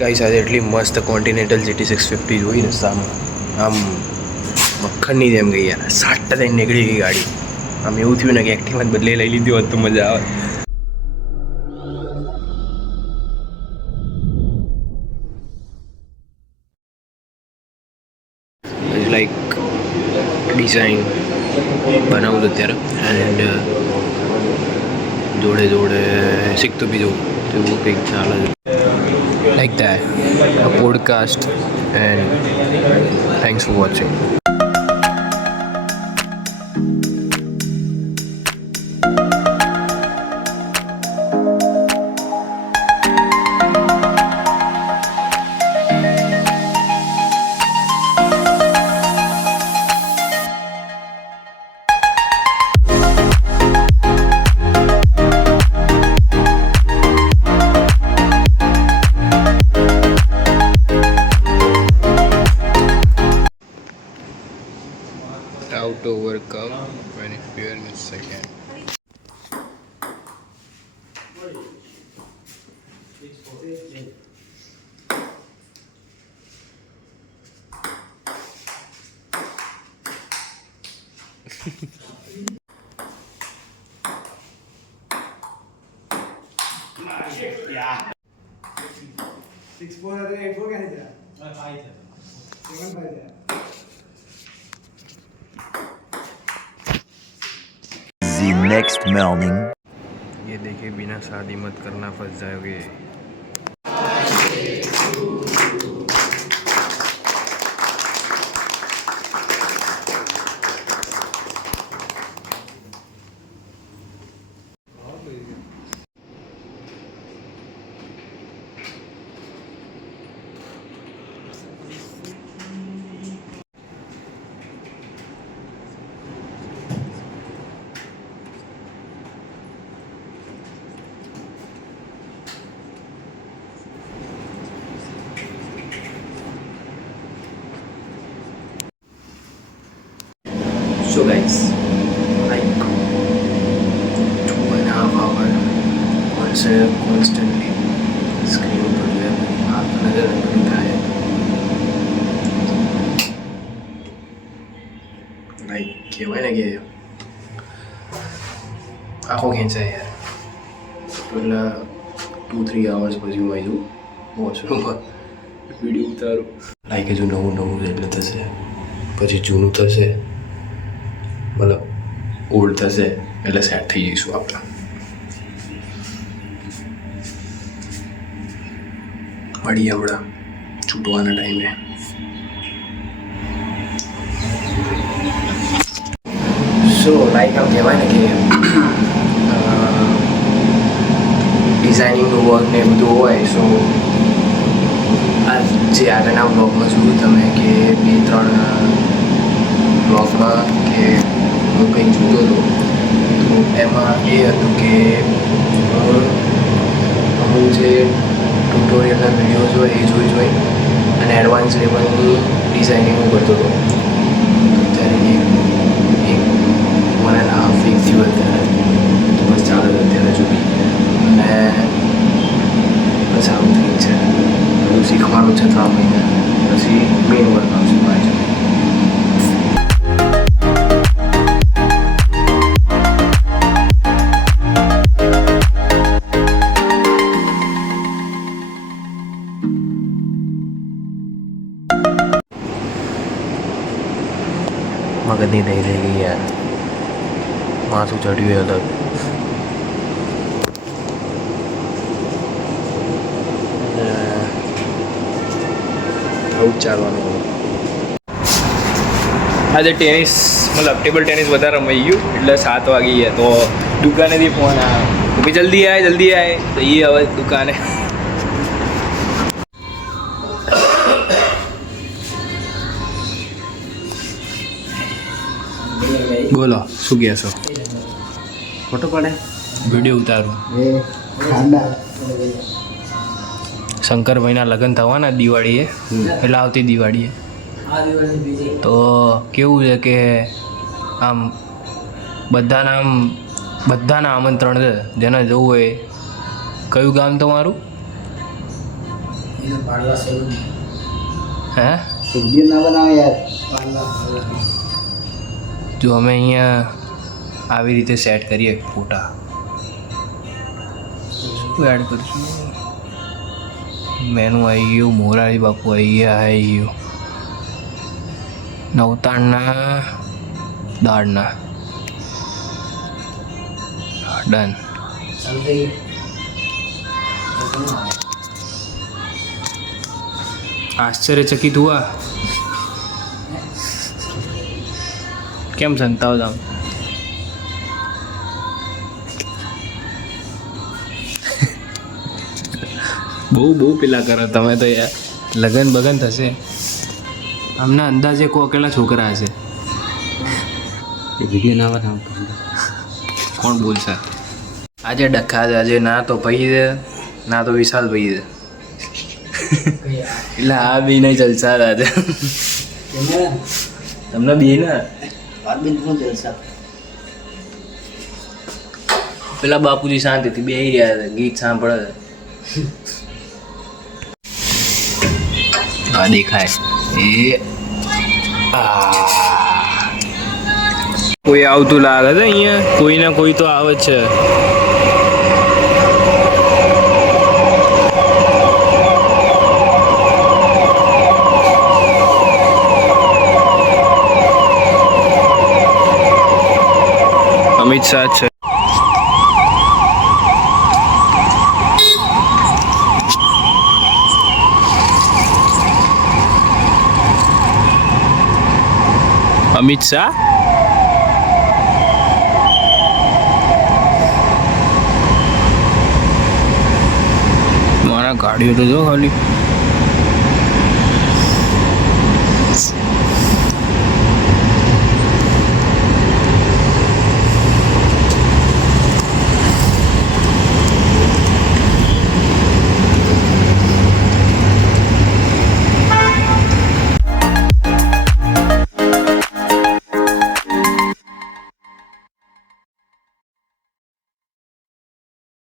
Guys આજે એટલી મસ્ત કોન્ટિનેન્ટલ GT650 જોઈ ને સામે આમ મક્ખણની જેમ ગઈ યાર. સાટ થઈને નીકળી ગઈ ગાડી. આમ એવું થયું ને કે એક્ટિવા બદલે લઈ લીધી હોત તો મજા આવે. લાઈક ડિઝાઇન બનાવું અત્યારે એન્ડ જોડે જોડે શીખતો બી જવું તો એવું કંઈક ચાલે છે. Like that, a podcast, and thanks for watching. How to overcome when you fear in a second. The next morning. ये देखिए बिना शादी मत करना फंस जाओगे. So guys, like 2.5 hours constantly screen पर जो है आप नजर रखता है. Like કહેવાય ને કે આખો ખેંચાય યાર. પેલા 2-3 hours પછી હું આવી જાઉં વોશરૂમમાં વિડીયો ઉતારું. લાઈક હજુ નવું નવું એટલે થશે, પછી જૂનું થશે, મતલબ ઓલ્ડ થશે એટલે સેટ થઈ જઈશું આપણે. મળીએ હમણાં છૂટવાના ટાઈમે. સો લાઈક આમ કહેવાય ને કે ડિઝાઇનિંગનું વર્ક ને બધું હોય. સો આ જે આગળના બ્લોગમાં જોયું તમે કે 2-3 બ્લોગમાં કે હું કંઈક જોતો હતો તો એમાં એ હતું કે અમુક જે ટ્યુટોરિયલના વિડીયોઝ હોય એ જોઈ અને એડવાન્સ લેવલની ડિઝાઇનિંગ હું કરતો હતો. અત્યારે એક 1.5 વીક થયું અત્યારે તો બસ ચાલે છે અત્યારે જોઈ અને બસ આવું થઈ છે. બધું શીખવાનું છે 3 મહિના પછી મેઇન વર્ક આવશે મારી જોડે. મગજની થઈ ગઈ યાર, માથું ચડ્યું અલગ. આવું જ ચાલવાનું. આજે ટેનિસ મતલબ ટેબલ ટેનિસ વધારે રમાઈ ગયું એટલે 7 વાગી ગયા તો દુકાનેથી ફોન આવ્યો કે જલ્દી આય તો એ હવે દુકાને. બોલો શું કહેશો? ફોટો પડે વિડીયો ઉતારું. શંકરભાઈના લગ્ન થવાના દિવાળીએ એટલે આવતી દિવાળીએ તો કેવું છે કે આમ બધાના આમંત્રણ છે જેને જવું હોય. કયું ગામ તમારું? હે વિડીયો ના બનાવે યાર. જો અમે અહીંયા આવી રીતે સેટ કરીએ ફોટા. શું એડ કરીશું? મેનુ આવી ગયું, મોરારી બાપુ આવી ગયું, નવતાણના દાળના ડન. આશ્ચર્યચકિત હુઆ. કેમ સંતાવ તમે? બહુ પેલા કરો તમે તો યાર. લગન બગન થશે અમને અંદાજે કોકેલા છોકરા હશે. એ વિડીયો ના બનાવે. કોણ બોલશે? આજે ડખા છે, આજે ના તો ભાઈ છે ના તો વિશાલ ભાઈ છે. એટલે આ બી નહીં જલસા આજે તમને બી ને. પેલા બાપુજી શાંતિથી બેહી રહ્યા છે, ગીત સાંભળે છે. આ દેખાય એ કોઈ આવતું લાગે છે અહીંયા. કોઈ ના કોઈ તો આવે જ છે. અમિત શાહ છે. અમિત શાહ મારા ગાડીઓ તો જો ખાલી.